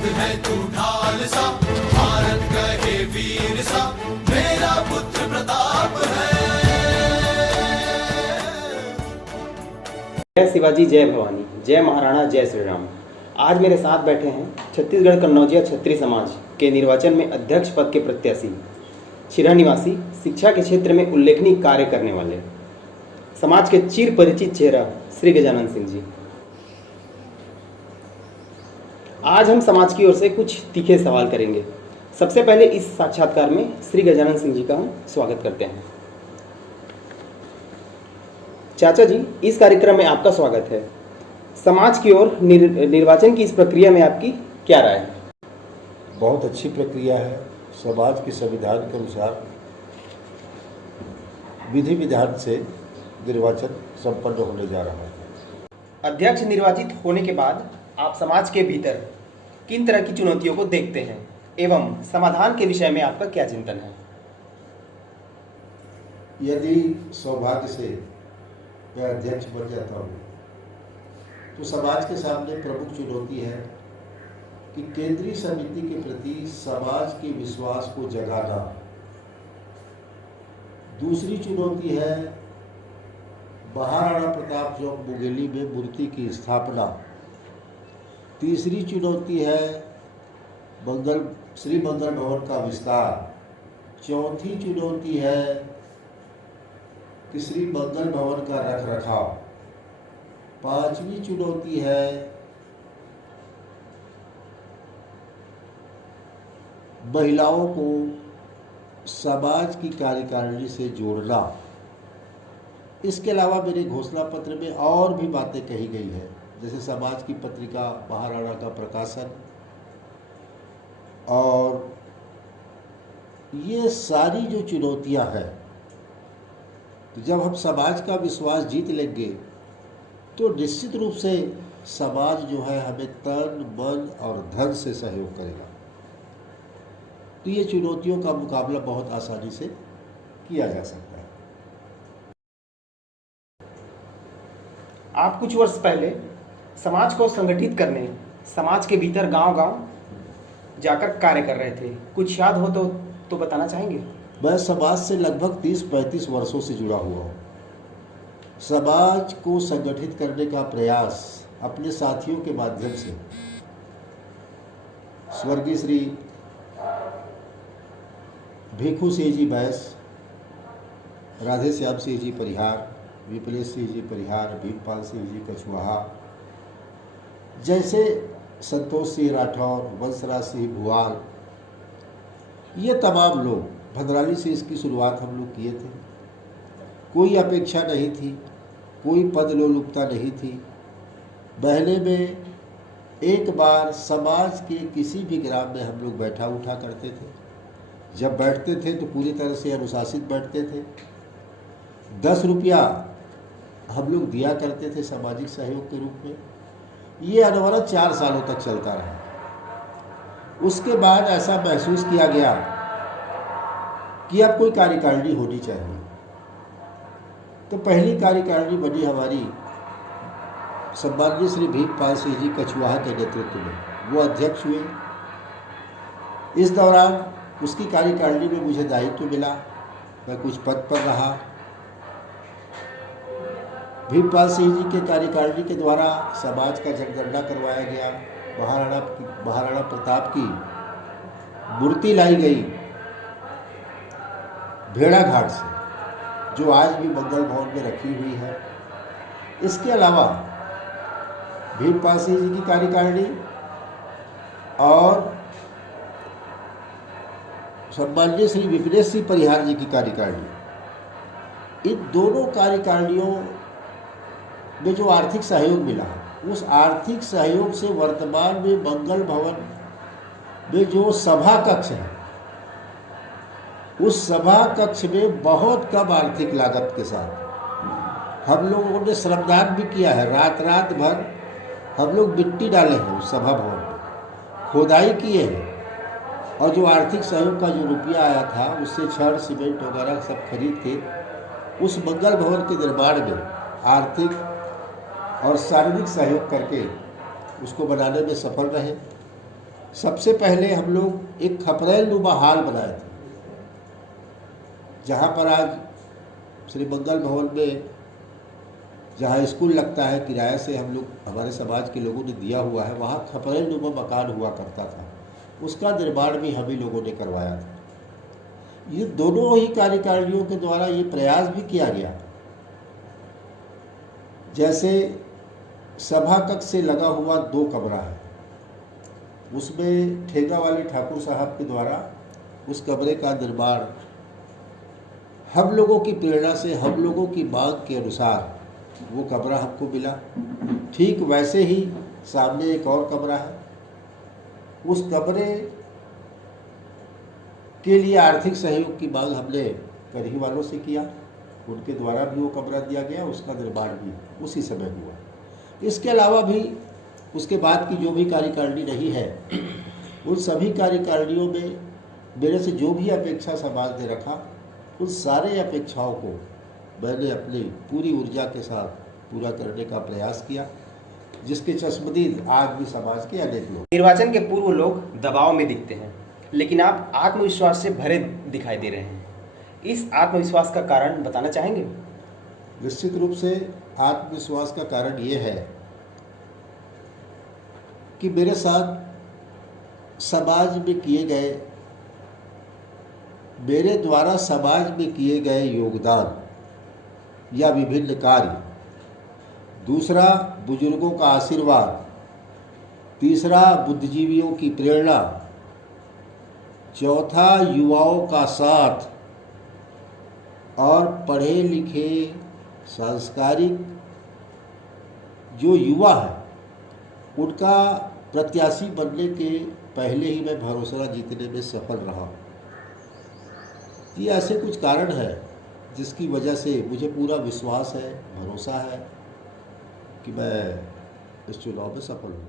युद्ध है तू ढाल सा, भारत कहे वीर सा, मेरा पुत्र प्रताप है। जय शिवाजी, जय भवानी, जय महाराणा, जय श्री राम। आज मेरे साथ बैठे हैं छत्तीसगढ़ कन्नौजिया क्षत्रिय समाज के निर्वाचन में अध्यक्ष पद के प्रत्याशी, छिरा निवासी, शिक्षा के क्षेत्र में उल्लेखनीय कार्य करने वाले, समाज के चिर परिचित चेहरा श्री गजानन सिंह जी। आज हम समाज की ओर से कुछ तीखे सवाल करेंगे। सबसे पहले इस साक्षात्कार में श्री गजानन सिंह जी का हम स्वागत करते हैं। चाचा जी, इस कार्यक्रम में आपका स्वागत है। समाज की ओर निर्वाचन की इस प्रक्रिया में आपकी क्या राय है? बहुत अच्छी प्रक्रिया है। समाज के संविधान के अनुसार विधि विधान से निर्वाचन संपन्न होने जा रहा है। अध्यक्ष निर्वाचित होने के बाद आप समाज के भीतर किन तरह की चुनौतियों को देखते हैं एवं समाधान के विषय में आपका क्या चिंतन है? यदि सौभाग्य से मैं अध्यक्ष बन जाता हूँ तो समाज के सामने प्रमुख चुनौती है कि केंद्रीय समिति के प्रति समाज के विश्वास को जगाना। दूसरी चुनौती है महाराणा प्रताप चौक मुंगेली में मूर्ति की स्थापना। तीसरी चुनौती है श्री मंगल भवन का विस्तार। चौथी चुनौती है कि श्री मंगल भवन का रखरखाव। पांचवी चुनौती है महिलाओं को समाज की कार्यकारिणी से जोड़ना। इसके अलावा मेरे घोषणा पत्र में और भी बातें कही गई है, जैसे समाज की पत्रिका महाराणा का प्रकाशन, और ये सारी जो चुनौतियां हैं, तो जब हम समाज का विश्वास जीत लेंगे तो निश्चित रूप से समाज जो है हमें तन मन और धन से सहयोग करेगा। तो ये चुनौतियों का मुकाबला बहुत आसानी से किया जा सकता है। आप कुछ वर्ष पहले समाज को संगठित करने समाज के भीतर गांव-गांव जाकर कार्य कर रहे थे। कुछ याद हो तो बताना चाहेंगे? मैं समाज से लगभग 30-35 वर्षों से जुड़ा हुआ हूँ। समाज को संगठित करने का प्रयास अपने साथियों के माध्यम से स्वर्गीय श्री भिखू सिंह जी बैस, राधे श्याम सिंह जी परिहार, विपलेश सिंह जी परिहार, भीमपाल सिंह जी कछुआहा जैसे, संतोष सिंह राठौर, वंशराज सिंह भुआल, ये तमाम लोग, भद्राली से इसकी शुरुआत हम लोग किए थे। कोई अपेक्षा नहीं थी, कोई पद लोलुपता नहीं थी। महीने में एक बार समाज के किसी भी ग्राम में हम लोग बैठा उठा करते थे। जब बैठते थे तो पूरी तरह से अनुशासित बैठते थे। 10 रुपया हम लोग दिया करते थे सामाजिक सहयोग के रूप में। ये अनवरत 4 सालों तक चलता रहा। उसके बाद ऐसा महसूस किया गया कि अब कोई कार्यकारिणी होनी चाहिए। तो पहली कार्यकारिणी बनी हमारी सम्माननीय श्री भीमपाल सिंह जी कछुआहा के नेतृत्व में। वो अध्यक्ष हुए। इस दौरान उसकी कार्यकारिणी में मुझे दायित्व मिला, मैं कुछ पद पर रहा। भीमपाल सिंह जी के कार्यकारिणी के द्वारा समाज का जनगणना करवाया गया। महाराणा प्रताप की मूर्ति लाई गई भेड़ाघाट से, जो आज भी मंगल भवन में रखी हुई है। इसके अलावा भीमपाल सिंह जी की कार्यकारिणी और सम्माननीय श्री विपलेश सिंह परिहार जी की कार्यकारिणी, इन दोनों कार्यकारिणियों में जो आर्थिक सहयोग मिला, उस आर्थिक सहयोग से वर्तमान में मंगल भवन में जो सभा कक्ष है, उस सभा कक्ष में बहुत कम आर्थिक लागत के साथ हम लोगों ने श्रमदान भी किया है। रात भर हम लोग मिट्टी डाले हैं उस सभा भवन में, खोदाई किए हैं, और जो आर्थिक सहयोग का जो रुपया आया था उससे छड़ सीमेंट वगैरह सब खरीद के उस मंगल भवन के निर्माण में आर्थिक और शारीरिक सहयोग करके उसको बनाने में सफल रहे। सबसे पहले हम लोग एक खपरेल नुमा हाल बनाए थे, जहाँ पर आज श्री मंगल भवन में जहाँ स्कूल लगता है किराए से हम लोग हमारे समाज के लोगों ने दिया हुआ है, वहाँ खपरेल नुमा मकान हुआ करता था। उसका निर्माण भी हम ही लोगों ने करवाया था। ये दोनों ही कार्यकारिणियों के द्वारा ये प्रयास भी किया गया। जैसे सभा कक्ष से लगा हुआ 2 कमरा है, उसमें ठेगा वाले ठाकुर साहब के द्वारा उस कमरे का निर्माण हम लोगों की प्रेरणा से, हम लोगों की मांग के अनुसार वो कमरा हमको मिला। ठीक वैसे ही सामने एक और कमरा है, उस कमरे के लिए आर्थिक सहयोग की मांग हमने करही वालों से किया, उनके द्वारा भी वो कमरा दिया गया, उसका निर्माण भी उसी समय हुआ। इसके अलावा भी उसके बाद की जो भी कार्यकारिणी रही है, उन सभी कार्यकारिणियों में मेरे से जो भी अपेक्षा समाज ने रखा, उन सारे अपेक्षाओं को मैंने अपनी पूरी ऊर्जा के साथ पूरा करने का प्रयास किया, जिसके चश्मदीद आज भी समाज के अनेक लोग। निर्वाचन के पूर्व लोग दबाव में दिखते हैं, लेकिन आप आत्मविश्वास से भरे दिखाई दे रहे हैं। इस आत्मविश्वास का कारण बताना चाहेंगे? निश्चित रूप से आत्मविश्वास का कारण ये है कि मेरे साथ समाज में किए गए, मेरे द्वारा समाज में किए गए योगदान या विभिन्न कार्य, दूसरा बुजुर्गों का आशीर्वाद, तीसरा बुद्धिजीवियों की प्रेरणा, चौथा युवाओं का साथ और पढ़े लिखे सांस्कारिक जो युवा है उनका प्रत्याशी बनने के पहले ही मैं भरोसा जीतने में सफल रहा। ये ऐसे कुछ कारण है जिसकी वजह से मुझे पूरा विश्वास है, भरोसा है कि मैं इस चुनाव में सफल हूँ।